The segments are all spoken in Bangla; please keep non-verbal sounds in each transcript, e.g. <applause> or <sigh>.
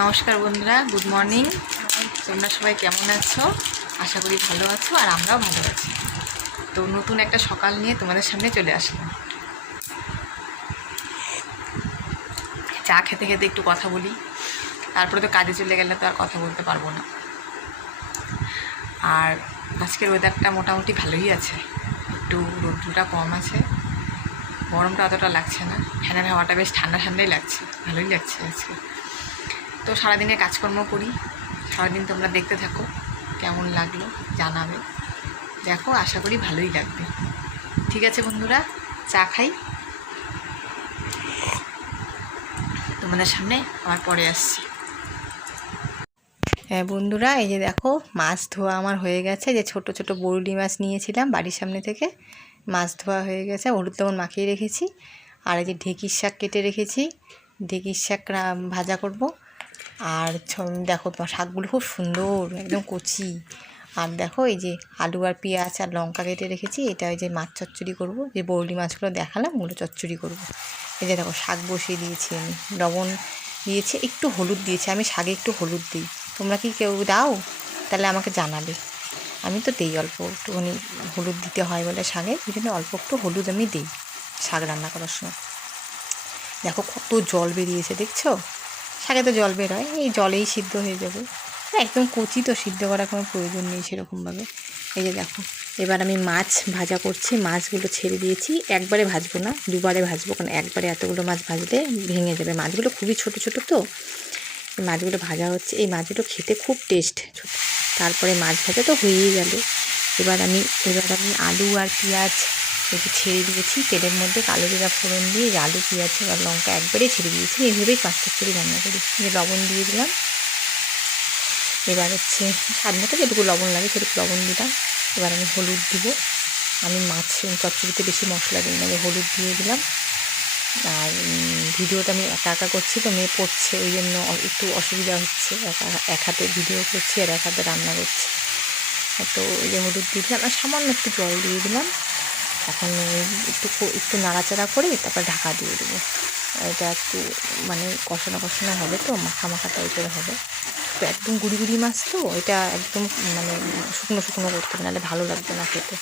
নমস্কার বন্ধুরা গুড মর্নিং তোমরা সবাই কেমন আছো? আশা করি ভালো আছো আর আমরাও ভালো আছি। তো নতুন একটা সকাল নিয়ে তোমাদের সামনে চলে আসলাম। চা খেতে খেতে একটু কথা বলি। তারপরে তো কাজে চলে গেলে তো আর কথা বলতে পারব না। আর আজকের ওয়েদারটা মোটামুটি ভালোই আছে। একটু রোদ্রুটা কম আছে। গরমটা অতটা লাগছে না। ফ্যানের হাওয়াটা বেশ ঠান্ডা ঠান্ডাই লাগছে। ভালোই লাগছে আজকে। তো সারাদিনের কাজকর্ম করি। সারাদিন তোমরা দেখতে থাকো, কেমন লাগল জানাবে। দেখো, আশা করি ভালোই লাগবে। ঠিক আছে বন্ধুরা, চা খাই। তোমাদের সামনে আবার পরে আসছি। হ্যাঁ বন্ধুরা, এই যে দেখো, মাছ ধোয়া আমার হয়ে গেছে। যে ছোট ছোট বরুলি মাছ নিয়েছিলাম বাড়ির সামনে থেকে। মাছ ধোয়া হয়ে গেছে, হলুদ লবণ মাখিয়ে রেখেছি। আর এই যে ঢেঁকির শাক কেটে রেখেছি। ঢেঁকির শাক ভাজা করব। আর দেখো শাকগুলো খুব সুন্দর, একদম কচি। আর দেখো, এই যে আলু আর পেঁয়াজ আর লঙ্কা কেটে রেখেছি, এটা ওই যে মাছ চচ্চড়ি করব। যে বরলি মাছগুলো দেখালাম, ওগুলো চচ্চড়ি করব। এই যে দেখো, শাক বসিয়ে দিয়েছি আমি। লবণ দিয়েছি, একটু হলুদ দিয়েছি, আমি শাকে একটু হলুদ দিই। তোমরা কি কেউ দাও, তাহলে আমাকে জানাবে। আমি তো দিই অল্প, একটুখানি হলুদ দিতে হয় বলে শাকে, ওই জন্য অল্প একটু হলুদ আমি দিই শাক রান্না করার সময়। দেখো, কত জল বেরিয়েছে, দেখছ? শাকে তো জল বেরোয়, এই জলেই সিদ্ধ হয়ে যাবে। একদম কচি তো সিদ্ধ করার কোনো প্রয়োজন নেই সেরকমভাবে। এই যে দেখো, এবার আমি মাছ ভাজা করছি, মাছগুলো ছেড়ে দিয়েছি। একবারে ভাজবো না, দুবারে ভাজবো, কারণ একবারে এতগুলো মাছ ভাজলে ভেঙে যাবে। মাছগুলো খুবই ছোট ছোট তো মাছগুলো ভাজা হচ্ছে। এই মাছগুলো খেতে খুব টেস্ট। তারপরে মাছ ভাজা তো হয়েই গেল। এবার আমি এবার আমি আলু আর পেঁয়াজ একটু ছেড়ে দিয়েছি। তেলের মধ্যে কালো জিরা ফোড়ন দিয়ে, আলু, পেঁয়াজ আর লঙ্কা একবারেই ছেড়ে দিয়েছি। এইভাবেই পাঁচ চচ্চড়ি রান্না করি। যে লবণ দিয়ে দিলাম। এবার হচ্ছে স্বাদ মতো যেটুকু লবণ লাগে সেটুকু লবণ দিলাম। এবার আমি হলুদ দিব। আমি মাছ চচ্চড়িতে বেশি মশলা দিই না হলুদ দিয়ে দিলাম। আর ভিডিওটা আমি একা একা করছি তো মেয়ে পড়ছে, ওই জন্য একটু অসুবিধা হচ্ছে। একা, এক হাতে ভিডিও করছি আর এক হাতে রান্না করছি। তো ওই যে হলুদ দিয়ে দিলাম। আর সামান্য একটু জল দিয়ে দিলাম। এখন একটু একটু নাড়াচাড়া করে তারপর ঢাকা দিয়ে দেবো। এটা একটু মানে কষানো কষানো হবে তো, মাখা মাখা টাইপের হবে। তো একদম গুড়ি গুড়ি মাছ তো, এটা একদম মানে শুকনো শুকনো করতে হবে, নাহলে ভালো লাগবে না খেতে।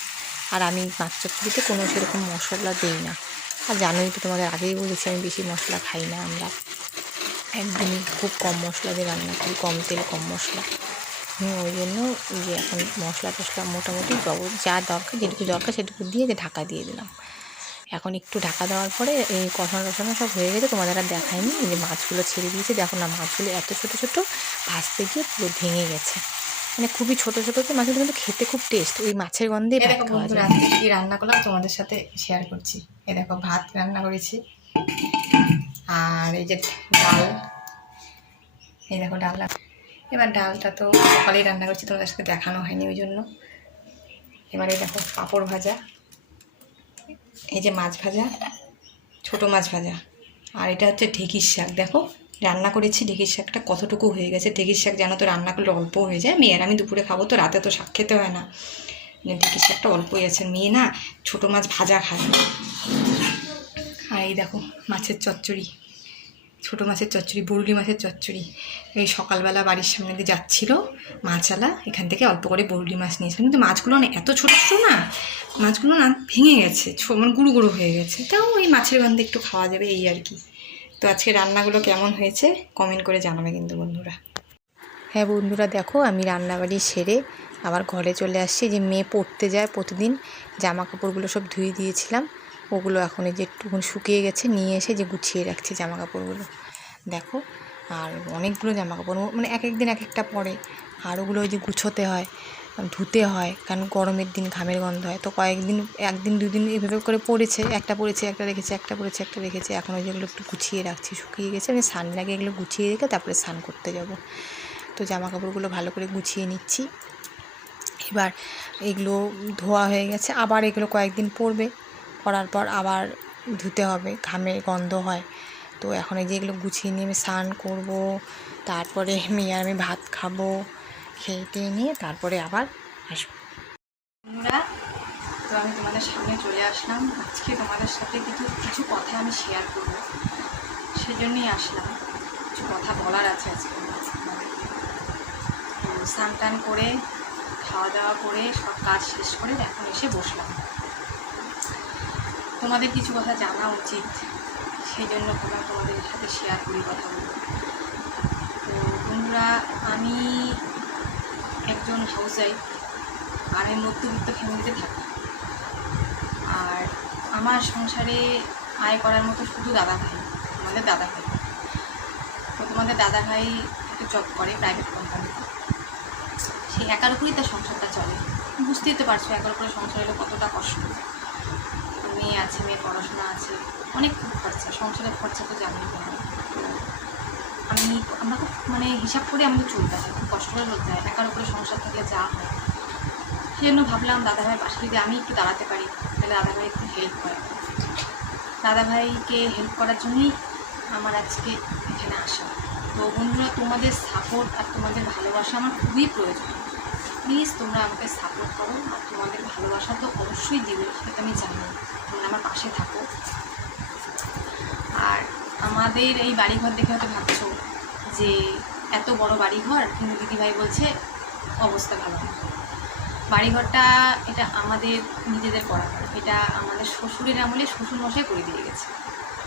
আর আমি মাছ চচ্চড়িতে কোনো সেরকম মশলা দিই না। আর জানোই তো তোমাদের, আগেই বলেছি আমি বেশি মশলা খাই না আমরা। একদমই খুব কম মশলা দিয়ে রান্না করি, কম তেল, কম মশলা। ওই জন্য যে এখন মশলা টশলা মোটামুটি জব- যা দরকার যেটুকু দরকার সেটুকু দিয়ে যে ঢাকা দিয়ে দিলাম। এখন একটু ঢাকা দেওয়ার পরে এই কষানো টষানো সব হয়ে গেছে তোমাদের আর দেখায়নি যে মাছগুলো ছেড়ে দিয়েছে দেখো না মাছগুলো এত ছোটো ছোটো ভাজতে গিয়ে পুরো ভেঙে গেছে। মানে খুবই ছোটো ছোটো তো মাছগুলো কিন্তু খেতে খুব টেস্ট ওই মাছের গন্ধে কি রান্না করলাম তোমাদের সাথে শেয়ার করছি। এই দেখো ভাত রান্না করেছি। আর এই যে ডাল এই দেখো ডাল এবার ডালটা তো সকালেই রান্না করছি, তোমাদের সাথে দেখানো হয়নি ওই জন্য। এবারে দেখো পাঁপড় ভাজা, এই যে মাছ ভাজা, ছোট মাছ ভাজা। আর এটা হচ্ছে ঢেঁকির শাক, দেখো রান্না করেছি ঢেঁকির শাকটা কতটুকু হয়ে গেছে। ঢেঁকির শাক জানো তো রান্না করলে অল্প হয়ে যায়। মেয়ের আমি দুপুরে খাব তো, রাতে তো শাক খেতে হয় না। ঢেঁকির শাকটা অল্পই আছে। মেয়ে না ছোট মাছ ভাজা খায়। আর এই দেখো মাছের চচ্চড়ি। ছোটো মাছের চচ্চড়ি, বরুলি মাছের চচ্চড়ি। এই সকালবেলা বাড়ির সামনে দিয়ে যাচ্ছিল মাছওয়ালা, এখান থেকে অল্প করে বরুলি মাছ নিয়েছিল। কিন্তু মাছগুলো না এত ছোটো ছোটো না, মাছগুলো না ভেঙে গেছে মানে গুঁড়ো গুঁড়ো হয়ে গেছে। তাও ওই মাছের গন্ধে একটু খাওয়া যাবে, এই আর কি। তো আজকে রান্নাগুলো কেমন হয়েছে কমেন্ট করে জানাবে কিন্তু বন্ধুরা। হ্যাঁ বন্ধুরা, দেখো আমি রান্নাবাড়ি সেরে আবার ঘরে চলে আসছি। যে মেয়ে পড়তে যায় প্রতিদিন, জামা কাপড়গুলো সব ধুয়ে দিয়েছিলাম। ওগুলো এখন এই যে একটুখানি শুকিয়ে গেছে, নিয়ে এসে যে গুছিয়ে রাখছি জামা কাপড়গুলো দেখো, আর অনেকগুলো জামা কাপড় মানে এক এক দিন এক একটা পরে। আর ওগুলো ওই যে গুছোতে হয়, ধুতে হয়, কারণ গরমের দিন ঘামের গন্ধ হয়। তো কয়েকদিন, একদিন, দুদিন এভাবে করে পড়েছে, একটা পড়েছে, একটা রেখেছে একটা পড়েছে, একটা রেখেছে এখন ওই যেগুলো একটু গুছিয়ে রাখছি, শুকিয়ে গেছে। আমি স্নান লাগে এগুলো গুছিয়ে রেখে তারপরে স্নান করতে যাব। তো জামা কাপড়গুলো ভালো করে গুছিয়ে নিচ্ছি। এবার এগুলো ধোয়া হয়ে গেছে, আবার এগুলো কয়েকদিন পরবে। পরার পর আবার ধুতে হবে, ঘামে গন্ধ হয়। তো এখন এই যে এগুলো গুছিয়ে নিয়ে আমি স্নান করব, তারপরে মেয়ে আমি ভাত খাব, খেয়ে টেয়ে নিয়ে তারপরে আবার আসব। বন্ধুরা, তো আমি তোমাদের সামনে চলে আসলাম। আজকে তোমাদের সাথে কিছু কিছু কথা আমি শেয়ার করব। সেজন্যই আসলাম। কিছু কথা বলার আছে আজকে। তো স্নান টান করে খাওয়া দাওয়া করে, সব কাজ শেষ করে এখন এসে বসলাম। তোমাদের কিছু কথা জানা উচিত। সেই জন্য তোমরা তোমাদের সাথে শেয়ার করি কথা কথাগুলো তো বন্ধুরা, আমি একজন হাউস ওয়াইফ আর আমি মধ্যবিত্ত ফ্যামিলিতে থাকি। আর আমার সংসারে আয় করার মতো শুধু দাদা ভাই আমাদের দাদা ভাই। তো তোমাদের দাদা ভাই একটা জব করে প্রাইভেট কোম্পানিতে সেই একার উপরেই তার সংসারটা চলে। বুঝতেই তো পারছ, একার উপরে সংসার হলে কতটা কষ্ট। মেয়ে আছে, মেয়ে পড়াশোনা আছে, অনেক খরচা, সংসারের খরচা তো জানি আমি আমরা খুব মানে হিসাব করে আমাদের চলতে হয়, খুব কষ্ট করে চলতে হয়, একার উপরে সংসার থাকলে যা হয়। সেই জন্য ভাবলাম দাদাভাইয়ের পাশে যদি আমি একটু দাঁড়াতে পারি, তাহলে দাদাভাই একটু হেল্প করে। দাদাভাইকে হেল্প করার জন্যই আমার আজকে এখানে আসা। তো বন্ধুরা, তোমাদের সাপোর্ট আর তোমাদের ভালোবাসা আমার খুবই প্রয়োজন। প্লিজ তোমরা আমাকে সাপোর্ট করো আর তোমাদের ভালোবাসা তো অবশ্যই দিবে, সেটা আমি জানি। তোমরা আমার পাশে থাকো। আর আমাদের এই বাড়িঘর দেখে হয়তো ভাবছ যে এত বড় বাড়িঘর, কিন্তু দিদিভাই বলছে অবস্থা ভালো না। বাড়িঘরটা এটা আমাদের নিজেদের করা। এটা আমাদের শ্বশুরের আমলে শ্বশুরমশাই করে দিয়ে গেছে।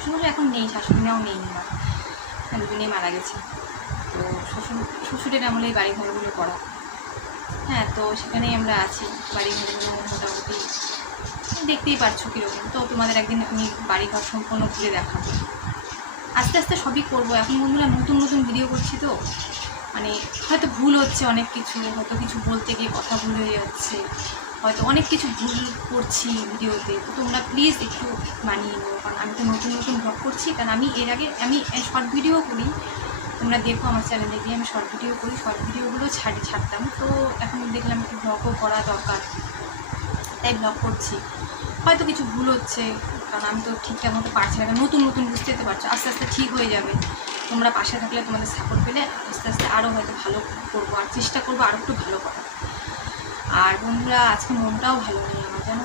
শ্বশুর এখন নেই, শাশুড়িমাও নেই। আমার দুজনেই মারা গেছে। তো শ্বশুর, শ্বশুরের আমলে এই বাড়িঘরগুলো করা। হ্যাঁ তো সেখানেই আমরা আছি। বাড়ি ঘরগুলো মোটামুটি দেখতেই পারছ কীরকম। তো তোমাদের একদিন আমি বাড়িঘর সম্পূর্ণ ঘুরে দেখাবো। আস্তে আস্তে সবই করব। এখন বন্ধুরা নতুন নতুন ভিডিও করছি তো। মানে হয়তো ভুল হচ্ছে অনেক কিছু, হয়তো কিছু বলতে গিয়ে কথা ভুল হয়ে যাচ্ছে। হয়তো অনেক কিছু ভুল করছি ভিডিওতে তো তোমরা প্লিজ একটু মানিয়ে নিও। কারণ আমি তো নতুন নতুন ব্লগ করছি। কারণ আমি এর আগে, আমি শর্ট ভিডিও করি। তোমরা দেখো আমার চ্যানেলে গিয়ে আমি শর্ট ভিডিও করি শর্ট ভিডিওগুলো ছাড়ি, ছাড়তাম। তো এখন দেখলাম একটু ব্লগও করা দরকার। তাই ব্লগ করছি। হয়তো কিছু ভুল হচ্ছে, কারণ আমি তো ঠিকঠাক মতো পারছি না। নতুন নতুন বুঝতে তো পারছ, আস্তে আস্তে ঠিক হয়ে যাবে। তোমরা পাশে থাকলে তোমাদের সাপোর্ট পেলে আস্তে আস্তে আরও হয়তো ভালো করব, আর চেষ্টা করব আরও একটু ভালো করার। আর বন্ধুরা, আজকে মনটাও ভালো নেই আমার, জানো?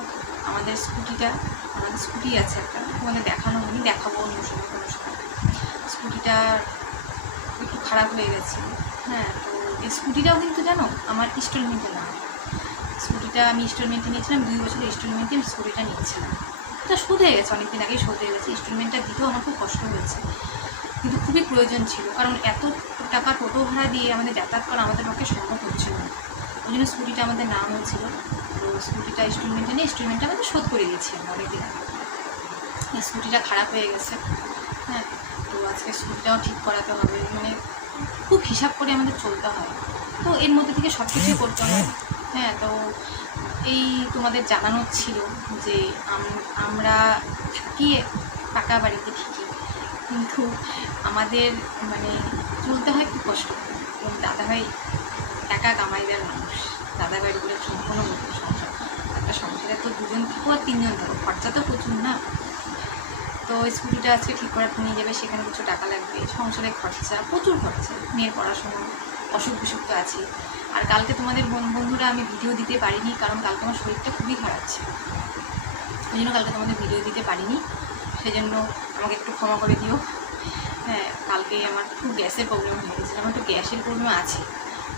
আমাদের স্কুটিটা, আমাদের স্কুটি আছে একটা, তোমাদের দেখানো হয়নি, দেখাবো অন্য সময়, কোনো সময়। স্কুটিটা একটু খারাপ হয়ে গেছে হ্যাঁ তো এই স্কুটিটাও কিন্তু জানো আমার ইনস্টলমেন্টে না। স্কুটিটা আমি ইনস্টলমেন্টে নিয়েছিলাম, দুই বছরের ইনস্টলমেন্টে আমি স্কুটিটা নিয়েছিলাম এটা শোধ হয়ে গেছে, অনেকদিন আগেই শোধ হয়ে গেছে। ইনস্টলমেন্টটা দিতেও আমার খুব কষ্ট হয়েছে। কিন্তু খুবই প্রয়োজন ছিল, কারণ এত টাকা টোটো ভাড়া দিয়ে আমাদের যাতায়াত করা আমাদের পক্ষে সম্ভব হচ্ছিল না। ওই জন্য স্কুটিটা আমাদের নাম হয়েছিল তো স্কুটিটা ইনস্টলমেন্টে নিয়ে ইনস্টলমেন্টটা আমাদের শোধ করে দিয়েছি আমরা অনেকদিন আগে। স্কুটিটা খারাপ হয়ে গেছে। হ্যাঁ তো আজকে স্কুটিটাও ঠিক করাতে হবে। মানে খুব হিসাব করে আমাদের চলতে হয়। তো এর মধ্যে থেকে সব কিছুই করতে হয়। হ্যাঁ তো এই তোমাদের জানানোর ছিল যে আমরা থাকি পাকা বাড়িতে ঠিকই, কিন্তু আমাদের মানে চলতে হয় খুব কষ্ট। এবং দাদাভাই একা কামাইদার মানুষ দাদাভাইয়ের উপরে সম্পূর্ণ সংসার। একটা সংসারে তো দুজন থাকো আর তিনজন থাকো, খরচা তো প্রচুর না? তো স্কুটিটা আজকে ঠিক করে নিয়ে যাবে, সেখানে কিছু টাকা লাগবে, সংসারে খরচা, প্রচুর খরচা, মেয়ের পড়াশোনা, অসুখ বিসুখ তো আছে আর কালকে তোমাদের বন- বন্ধুরা আমি ভিডিও দিতে পারিনি, কারণ কালকে আমার শরীরটা খুবই খারাপ ছিল। ওই জন্য কালকে তোমাদের ভিডিও দিতে পারিনি সেই জন্য আমাকে একটু ক্ষমা করে দিও। হ্যাঁ কালকে আমার খুব গ্যাসের প্রবলেম হয়ে গেছিল, আমার একটু গ্যাসের প্রবলেম আছে।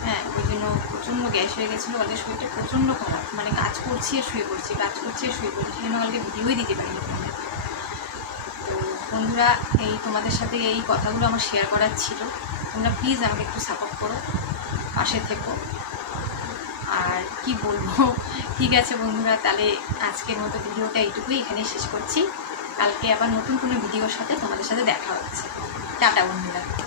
হ্যাঁ ওই জন্য প্রচণ্ড গ্যাস হয়ে গেছিল, কালকে শরীরটা প্রচণ্ড খারাপ। মানে কাজ করছি আর শুয়ে পড়ছি, কাজ করছি আর শুয়ে পড়ছি সেই জন্য কালকে ভিডিওই দিতে পারিনি। বন্ধুরা, এই তোমাদের সাথে এই কথাগুলো আমার শেয়ার করার ছিল। তোমরা প্লিজ আমাকে একটু সাপোর্ট করো, পাশে থেকো। আর কি বলব? <laughs> ঠিক আছে বন্ধুরা, তাহলে আজকের মতো ভিডিওটা এইটুকুই এখানেই শেষ করছি। কালকে আবার নতুন কোনো ভিডিওর সাথে তোমাদের সাথে দেখা হচ্ছে। টাটা বন্ধুরা।